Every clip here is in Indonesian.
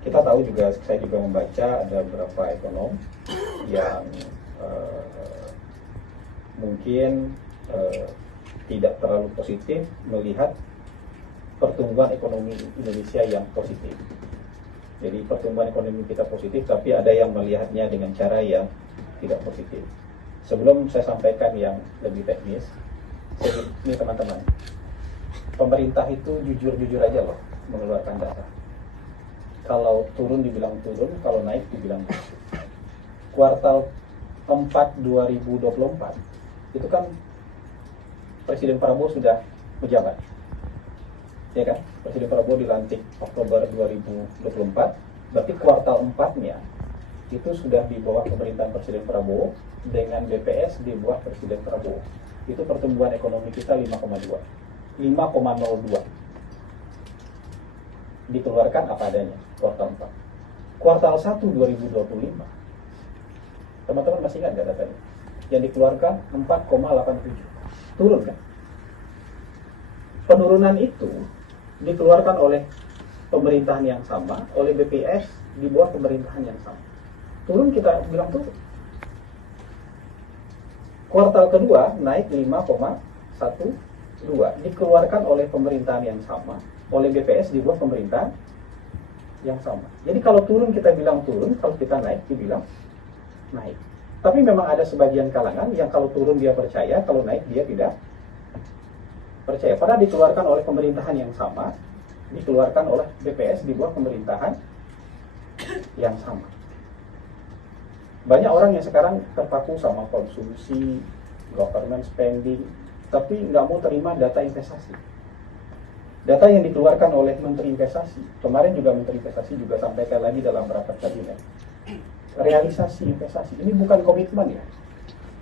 Kita tahu juga, saya juga membaca ada beberapa ekonom yang mungkin tidak terlalu positif melihat pertumbuhan ekonomi Indonesia yang positif. Jadi pertumbuhan ekonomi kita positif, tapi ada yang melihatnya dengan cara yang tidak positif. Sebelum saya sampaikan yang lebih teknis, ini teman-teman, pemerintah itu jujur-jujur aja loh mengeluarkan data. Kalau turun dibilang turun, kalau naik dibilang naik. Kuartal 4 2024 itu kan Presiden Prabowo sudah menjabat, ya kan? Presiden Prabowo dilantik Oktober 2024, berarti kuartal 4-nya itu sudah di bawah pemerintahan Presiden Prabowo dengan BPS di bawah Presiden Prabowo. Itu pertumbuhan ekonomi kita 5,02, 5,02. Dikeluarkan apa adanya kuartal 4. Kuartal 1 2025, teman-teman masih ingat gak datanya? Yang dikeluarkan 4,87. Turun kan? Penurunan itu dikeluarkan oleh pemerintahan yang sama, oleh BPS di bawah pemerintahan yang sama. Turun, kita bilang turun. Kuartal kedua naik 5,12, dikeluarkan oleh pemerintahan yang sama, oleh BPS di bawah pemerintahan yang sama. Jadi kalau turun kita bilang turun, kalau kita naik dibilang naik. Tapi memang ada sebagian kalangan yang kalau turun dia percaya, kalau naik dia tidak percaya. Padahal dikeluarkan oleh pemerintahan yang sama, dikeluarkan oleh BPS di bawah pemerintahan yang sama. Banyak orang yang sekarang terpaku sama konsumsi, government spending, tapi nggak mau terima data investasi. Data yang dikeluarkan oleh Menteri Investasi, kemarin juga Menteri Investasi juga sampaikan lagi dalam rapat kabinet. Realisasi investasi, ini bukan komitmen ya,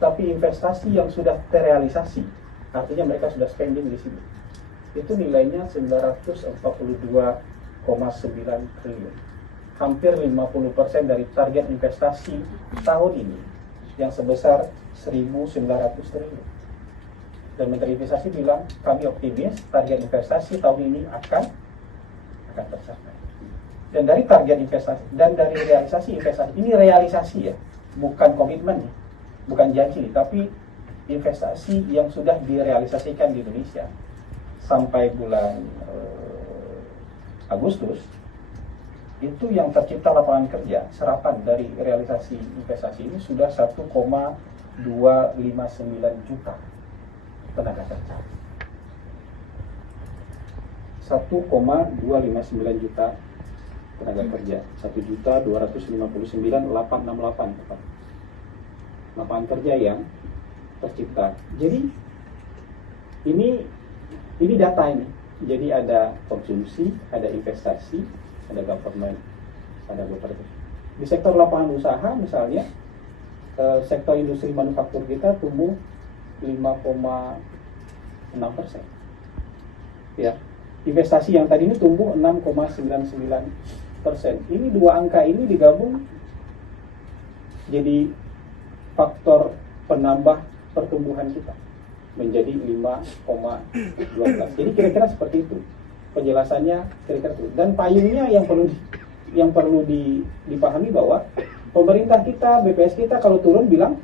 tapi investasi yang sudah terrealisasi, artinya mereka sudah spending di sini. Itu nilainya 942,9 triliun. Hampir 50% dari target investasi tahun ini yang sebesar 1.900 triliun. Dan Menteri Investasi bilang, kami optimis target investasi tahun ini akan tercapai. Dan dari target investasi dan dari realisasi investasi, ini realisasi ya, bukan komitmen, bukan janji, tapi investasi yang sudah direalisasikan di Indonesia sampai bulan Agustus, itu yang tercipta lapangan kerja, serapan dari realisasi investasi ini sudah 1,259 juta tenaga kerja. 1,259 juta tenaga kerja, 1.259.868 tepat. Lapangan kerja yang tercipta. Jadi ini data ini. Jadi ada konsumsi, ada investasi, ada government, ada properti. Di sektor lapangan usaha misalnya, sektor industri manufaktur kita tumbuh 5,6%. Ya, investasi yang tadi ini tumbuh 6,99%. Ini dua angka ini digabung jadi faktor penambah pertumbuhan kita menjadi 5,12. Jadi kira-kira seperti itu penjelasannya, kira-kira itu. Dan payungnya yang perlu dipahami bahwa pemerintah kita, BPS kita kalau turun bilang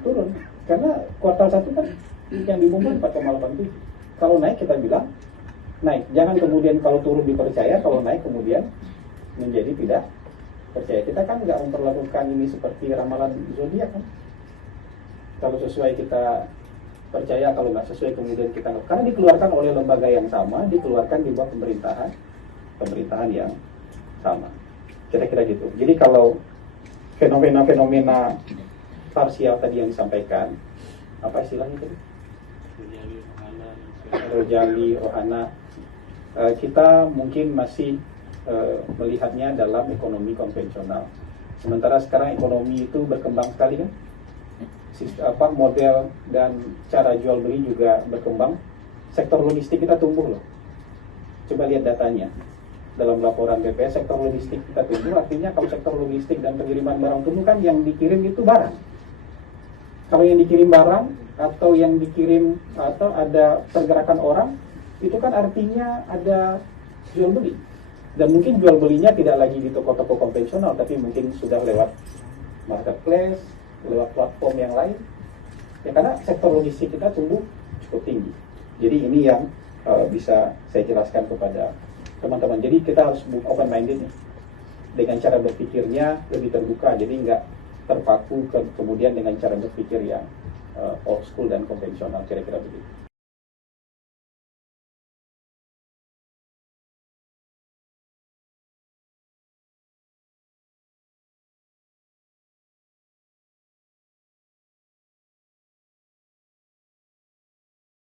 turun, karena kuartal 1 kan yang diumumkan 4,87. Kalau naik kita bilang naik. Jangan kemudian kalau turun dipercaya, kalau naik kemudian menjadi tidak percaya. Kita kan nggak memperlakukan ini seperti ramalan zodiak kan. Kalau sesuai kita percaya, kalau nggak sesuai kemudian kita nggak. Karena dikeluarkan oleh lembaga yang sama, dikeluarkan di bawah pemerintahan yang sama. Kira-kira gitu. Jadi kalau fenomena-fenomena parsial tadi yang disampaikan, apa istilahnya tadi? Rojali, Rohana, kita mungkin masih melihatnya dalam ekonomi konvensional. Sementara sekarang ekonomi itu berkembang sekali kan, model dan cara jual beli juga berkembang. Sektor logistik kita tumbuh loh. Coba lihat datanya dalam laporan BPS, sektor logistik kita tumbuh. Artinya kalau sektor logistik dan pengiriman barang tumbuh kan yang dikirim itu barang. Kalau yang dikirim barang atau yang dikirim atau ada pergerakan orang, itu kan artinya ada jual beli. Dan mungkin jual belinya tidak lagi di toko-toko konvensional, tapi mungkin sudah lewat marketplace, lewat platform yang lain. Ya, karena sektor logistik kita tumbuh cukup tinggi. Jadi ini yang bisa saya jelaskan kepada teman-teman. Jadi kita harus open minded nih, dengan cara berpikirnya lebih terbuka. Jadi nggak terpaku kemudian dengan cara berpikir yang old school dan konvensional, kira-kira begitu.